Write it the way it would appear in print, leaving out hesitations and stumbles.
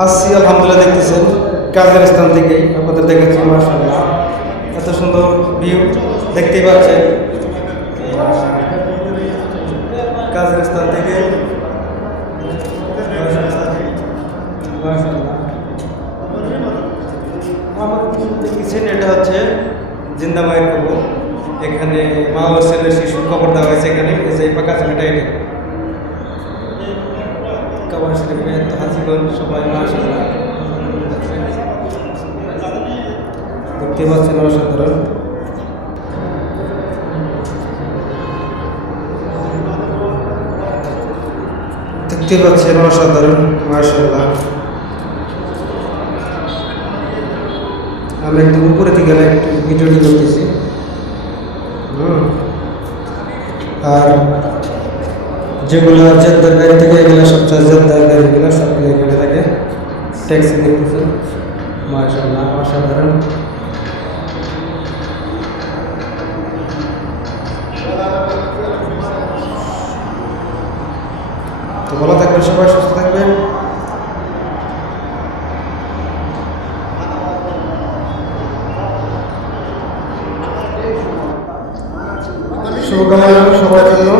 আসছি আলহামদুলিল্লাহ, দেখতেছেন কাজের স্থান থেকে আপনাদের দেখাচ্ছি। মাশাআল্লাহ, এত সুন্দর ভিউ দেখতেই পাচ্ছেন কাজের স্থান থেকে। মাশাআল্লাহ, আমার দেখতেছেন এটা হচ্ছে জিন্দা মায়ের কবর। এখানে মা ও ছেলের শিশুর খবর দেওয়া হয়েছে। এখানে এই যে পাকা ছেলেটা এটা কবর শরীফে এত হাজিগণ সবাই মাশাআল্লাহ দেখতে পাচ্ছেন, অসাধারণ। দেখতে পাচ্ছেন অসাধারণ, মাশাআল্লাহ। আমি একদম উপরে থেকে একটু ভিডিওটি করতেছি। আর যেগুলো জেদ্দার গাড়ি থেকে এগুলো সবচেয়ে জেদ্দার গাড়িগুলো সবগুলো এখানে থাকে। ট্যাক্সি দেখতেছেন, মাশাআল্লাহ, অসাধারণ। তো ভালো থাকবেন সবাই, সুস্থ থাকবেন। শুভকামনা সবার জন্য।